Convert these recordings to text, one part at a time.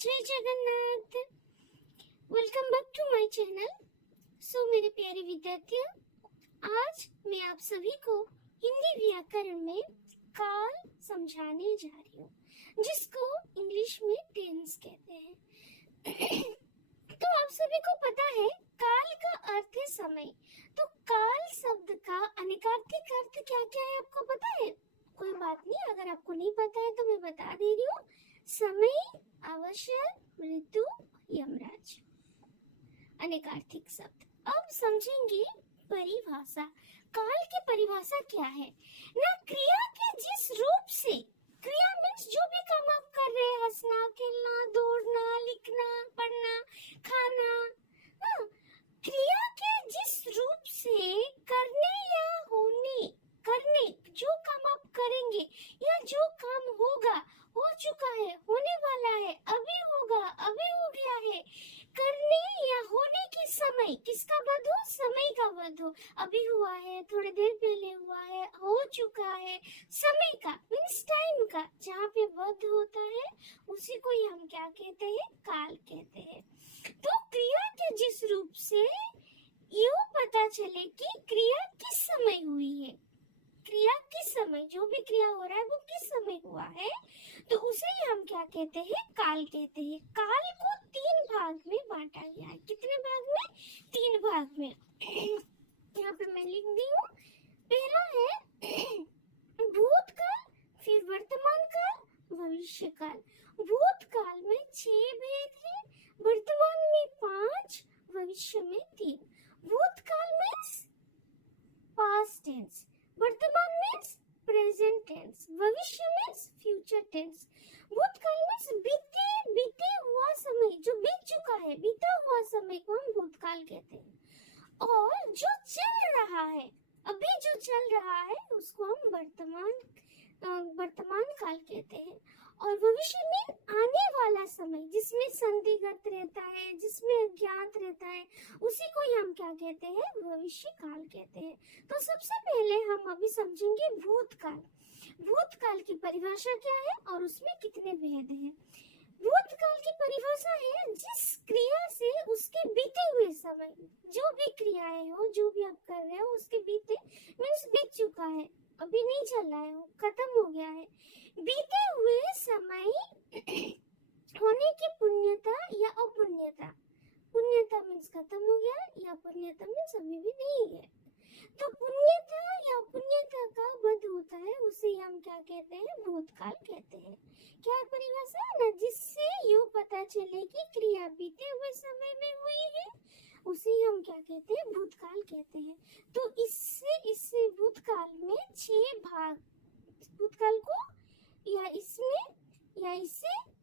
जय Jagannath. Welcome back to my channel. So मेरे प्यारे विद्यार्थियों, आज मैं आप सभी को हिंदी व्याकरण में काल समझाने जा रही हूँ, जिसको इंग्लिश में टेंस कहते हैं। तो आप सभी को पता है काल का अर्थ है समय। तो काल शब्द का अनेकार्थक अर्थ क्या क्या है आपको पता है? कोई बात नहीं, अगर आपको नहीं पता है तो मैं बता दे रही हूँ। समय, अवसर, ऋतु, यमराज, अनेकार्थिक शब्द। अब समझेंगे परिभाषा। काल की परिभाषा क्या है ना? क्रिया के जिस रूप से, क्रिया मीन्स जो भी काम आप कर रहे हैं, हंसना, खेलना, दौड़ना, लिखना, पढ़ना, खाना, हाँ, क्रिया के जिस रूप से करने या होने, करने जो काम आप करेंगे या जो काम होगा, हो चुका है, होने वाला है, अभी होगा, अभी हो गया है, करने या होने के समय, किसका वध हो? समय का वध हो। अभी हुआ है, थोड़ी देर पहले हुआ है, हो चुका है, समय का मीन्स टाइम का, जहाँ पे वध होता है उसी को ही हम क्या कहते हैं? काल कहते हैं। तो क्रिया के जिस रूप से यूं पता चले कि क्रिया किस समय हुई है, क्रिया किस समय, जो भी क्रिया हो रहा है वो किस समय हुआ है, तो उसे ही हम क्या कहते हैं? काल कहते हैं। काल को 3 भाग में बांटा गया है। कितने भाग में? 3 भाग में। यहाँ पे मैं लिख दी हूँ। पहला है भूतकाल, फिर वर्तमान काल, भविष्य काल। भूतकाल में 6 भेद है, वर्तमान में 5, भविष्य में 3। भूतकाल मीन्स पास्ट टेंस, वर्तमान मीन्स प्रेजेंट टेंस, भविष्य मीन्स फ्यूचर टेंस। भूतकाल मीन्स बीते हुआ समय, जो बीत चुका है, बीता हुआ समय को हम भूतकाल कहते हैं। और जो चल रहा है, अभी जो चल रहा है, उसको हम वर्तमान काल कहते हैं। और भविष्य में आने वाला समय, जिसमें संदिग्ध रहता है, जिसमें अज्ञात रहता है, उसी को ही हम क्या कहते हैं? भविष्य काल कहते हैं। तो सबसे पहले हम अभी समझेंगे भूतकाल। भूतकाल की परिभाषा क्या है और उसमें कितने भेद हैं? भूतकाल की परिभाषा है जिस क्रिया से उसके बीते हुए समय, जो भी क्रियाएं हो, जो भी आप कर रहे हो, उसके बीते मीन्स बीत चुका है, अभी नहीं चल रहा है, वो खत्म हो गया है। बीते हुए समय होने की पुण्यता या अपुण्यता। पुण्यता मीन्स खत्म हो गया या पुण्यता मीन्स अभी भी नहीं है। तो पुण्यता या अपुण्यता का वध होता है, उसे हम क्या कहते हैं? भूतकाल कहते हैं। क्या परिभाषा ना? जिससे यूं पता चले कि क्रिया बीते हुए समय में हुई है, उसे हम क्या कहते हैं? भूतकाल कहते हैं। तो इससे भूतकाल में 6 भाग, भूतकाल को या इसे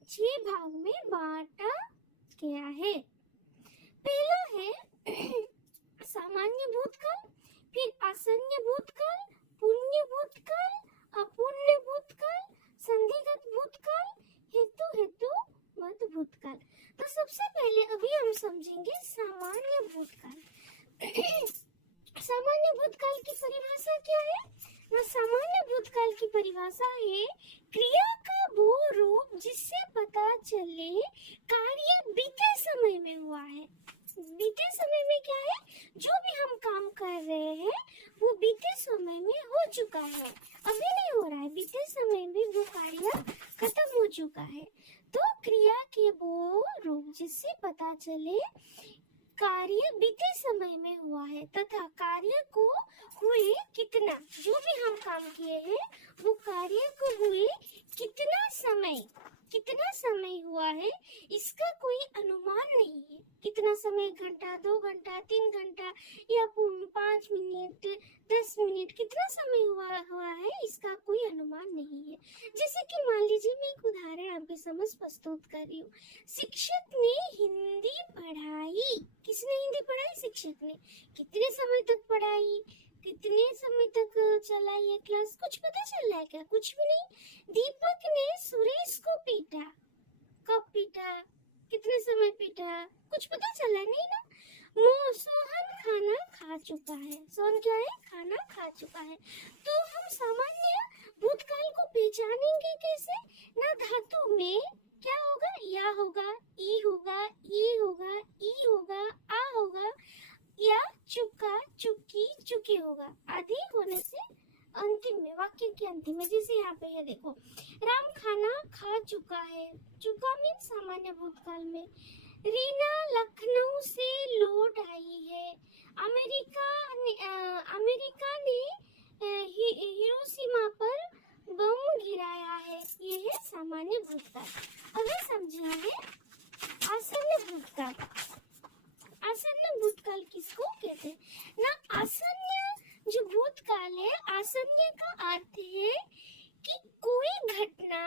6 भाग में बांटा गया है। पहला है सामान्य भूतकाल, फिर आसन्न भूतकाल, पुण्य भूतकाल, अपुण्य भूतकाल, संदिग्ध भूतकाल, हेतु भूतकाल। तो सबसे पहले अभी हम समझेंगे सामान्य भूतकाल। सामान्य भूतकाल की परिभाषा क्या है? सामान्य भूतकाल की परिभाषा है क्रिया का वो रूप जिससे पता चले कार्य बीते समय में हुआ है। बीते समय में क्या है? जो भी हम काम कर रहे हैं वो बीते समय में हो चुका है, अभी नहीं हो रहा है, बीते समय में वो कार्य खत्म हो चुका है। तो क्रिया के वो रूप जिससे पता चले कार्य बीते समय में हुआ है तथा कार्य को हुए कितना, जो भी हम काम किए हैं वो कार्य को हुए कितना समय हुआ है, इसका कोई अनुमान नहीं है। कितना समय, घंटा, 2 घंटा, 3 घंटा या 5 मिनट, 10 मिनट, कितना समय हुआ है, इसका कोई अनुमान नहीं है। जैसे कि मान लीजिए मैं एक उदाहरण आपके समझ प्रस्तुत कर रही हूँ। शिक्षक ने हिंदी पढ़ाई। किसने हिंदी पढ़ाई? शिक्षक ने। कितने समय तक पढ़ाई, कितने समय तक चला ये क्लास, कुछ पता चल रहा है क्या? कुछ भी नहीं। दीपक ने सुरेश को पीटा। कब पीटा, कितने समय पीटा, कुछ पता चला नहीं ना। सोहन खाना खा चुका है। सोहन क्या है? खाना खा चुका है। तो हम सामान्य भूतकाल को पहचानेंगे कैसे ना? धातु में क्या होगा? या आ होगा, ई होगा, ई होगा, ई होगा, आ होगा, या चुका, चुकी, चुकी होगा आदि होने से अंतिम में, वाक्य के अंतिम में, जैसे यहाँ पे है देखो, राम खाना खा चुका है। चुका मीन सामान्य भूतकाल में। रीना लखनऊ से लौट आई है। अमेरिका ने हिरोशिमा पर बम गिराया है। ये है सामान्य भूतकाल। अगर समझेंगे आसन्न भूतकाल। आसन्न भूतकाल किसको कहते हैं ना? आसन्न जो भूतकाल है, आसन्न का अर्थ है कि कोई घटना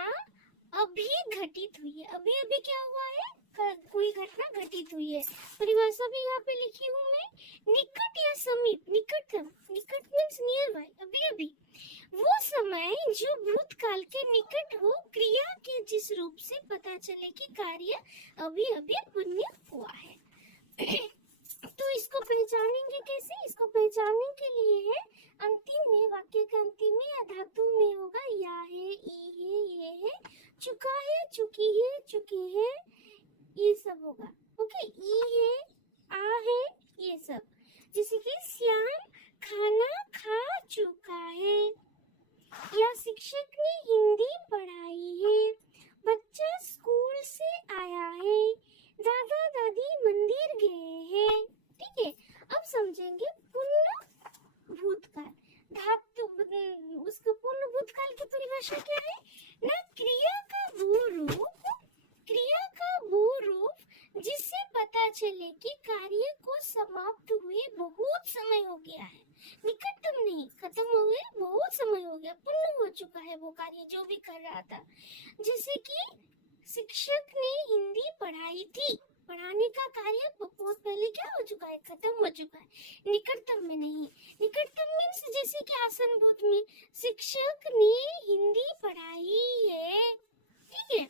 अभी घटित हुई है। अभी अभी क्या हुआ है? कोई घटना घटित हुई है। परिभाषा भी यहाँ पे लिखी हूँ मैं। निकट या समीप, निकटतम, निकट मीन्स नियर बाय, अभी अभी। वो समय जो भूतकाल के निकट हो, क्रिया के जिस रूप से पता चले कि कार्य अभी अभी पूर्ण हुआ है। तो इसको पहचानेंगे कैसे? इसको पहचानने के लिए है अंतिम में, वाक्य के अंतिम में या धातु में होगा या है, ई है, ये है, चुका है, चुकी है, चुकी है, ये सब होगा। ओके, ई है, आ है, ये सब। जैसे कि श्याम खाना खा चुका है, या शिक्षक ने हिंदी पढ़ाई है, बच्चा स्कूल से आया है, दादा दादी मंदिर गए हैं। ठीक है, अब समझेंगे पूर्ण भूतकाल। धातु उसका पूर्ण भूतकाल की परिभाषा क्या है ना? क्रिया का वो रूप, क्रिया का वो रूप जिससे पता चले कि कार्य को समाप्त हुए बहुत समय हो गया है। निकटतम नहीं, खत्म हो गए, बहुत समय हो गया, पूर्ण हो चुका है वो कार्य जो भी कर रहा था। जैसे कि शिक्षक ने हिंदी पढ़ाई थी, पढ़ाने का कार्य बहुत पहले क्या हो चुका है? खत्म हो चुका है। निकटतम में नहीं। निकटतम मीन्स जैसे कि आसन भूत में शिक्षक ने हिंदी पढ़ाई है। ठीक है,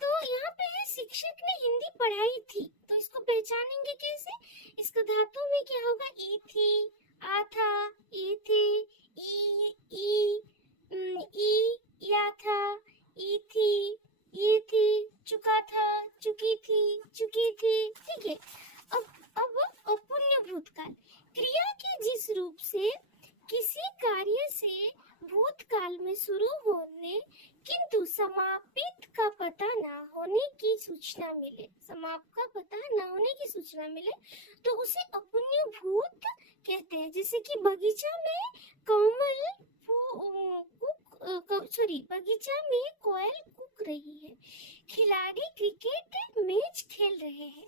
तो यहाँ पे है शिक्षक ने हिंदी पढ़ाई थी। तो इसको पहचानेंगे कैसे? इसको धातु में क्या होगा? ई थी, आ था, ए थे, ई, या था, ई थी, ये थी, चुका था, चुकी थी, चुकी थी। ठीक है, अब अपूर्ण भूतकाल। क्रिया के जिस रूप से किसी कार्य से भूतकाल में शुरू होने किंतु समापित का पता न होने की सूचना मिले, समाप्त का पता न होने की सूचना मिले तो उसे अपूर्ण भूत कहते हैं। जैसे कि बगीचा में बगीचा में कोयल कूक रही है, खिलाड़ी क्रिकेट मैच खेल रहे हैं।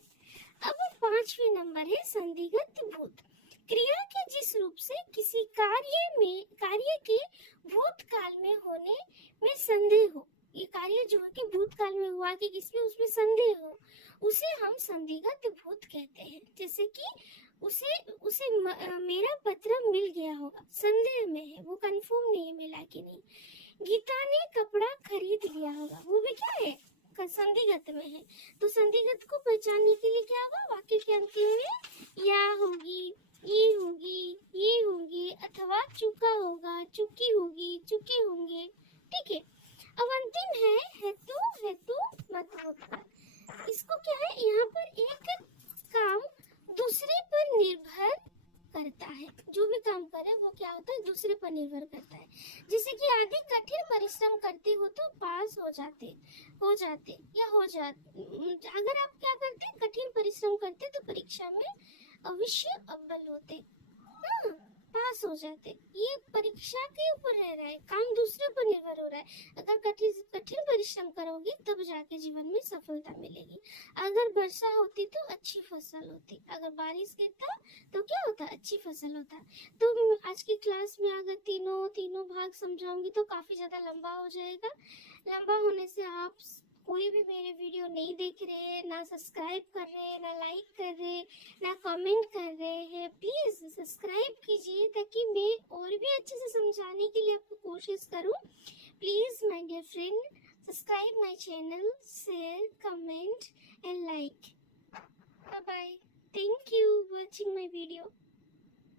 अब 5वें नंबर है संदिग्ध भूत। क्रिया के जिस रूप से किसी कार्य के भूतकाल में होने में संदेह हो, ये कार्य जो है कि भूतकाल में हुआ कि किसमें उसमें संदेह हो, उसे हम संदिग्ध भूत कहते हैं। जैसे कि उसे मेरा पत्र मिल गया होगा, संदेह में है, वो कंफर्म नहीं है मिला कि नहीं। गीता ने कपड़ा खरीद लिया होगा, वो भी क्या है? संदिग्ध में है। तो संदिग्ध को पहचानने के लिए क्या होगा? वाक्य के अंतिम में या होगी, ई होगी, ये होंगे, अथवा चुका होगा, चुकी होगी, चुके होंगे। ठीक है, अब अंतिम है हेतु मत भूतकाल। इसको क्या है? यहाँ पर एक काम दूसरे पर निर्भर करता है, जो भी काम करे वो क्या होता है? दूसरे पर निर्भर करता है। जैसे कि अधिक कठिन परिश्रम करते हो तो पास हो जाते अगर आप क्या करते? कठिन परिश्रम करते तो परीक्षा में अवश्य अव्वल होते, हाँ, पास हो जाते। ये परीक्षा के ऊपर रह रहा है, काम दूसरे पर निर्भर हो रहा है। अगर कठिन परिश्रम करोगे तब जाके जीवन में सफलता मिलेगी। अगर वर्षा होती तो अच्छी फसल होती, अगर बारिश गिरता तो क्या होता? अच्छी फसल होता। तो आज की क्लास में अगर तीनों भाग समझाऊंगी तो काफी ज्यादा लंबा हो जाएगा। लंबा होने से आप कोई भी मेरे वीडियो नहीं देख रहे, ना सब्सक्राइब कर रहे, ना लाइक कर रहे, ना कमेंट कर रहे हैं, प्लीज सब्सक्राइब कीजिए ताकि मैं और भी अच्छे से समझाने के लिए आपको कोशिश करूं। Please my dear friend, subscribe my channel, share, comment and like. Bye bye, thank you watching my video.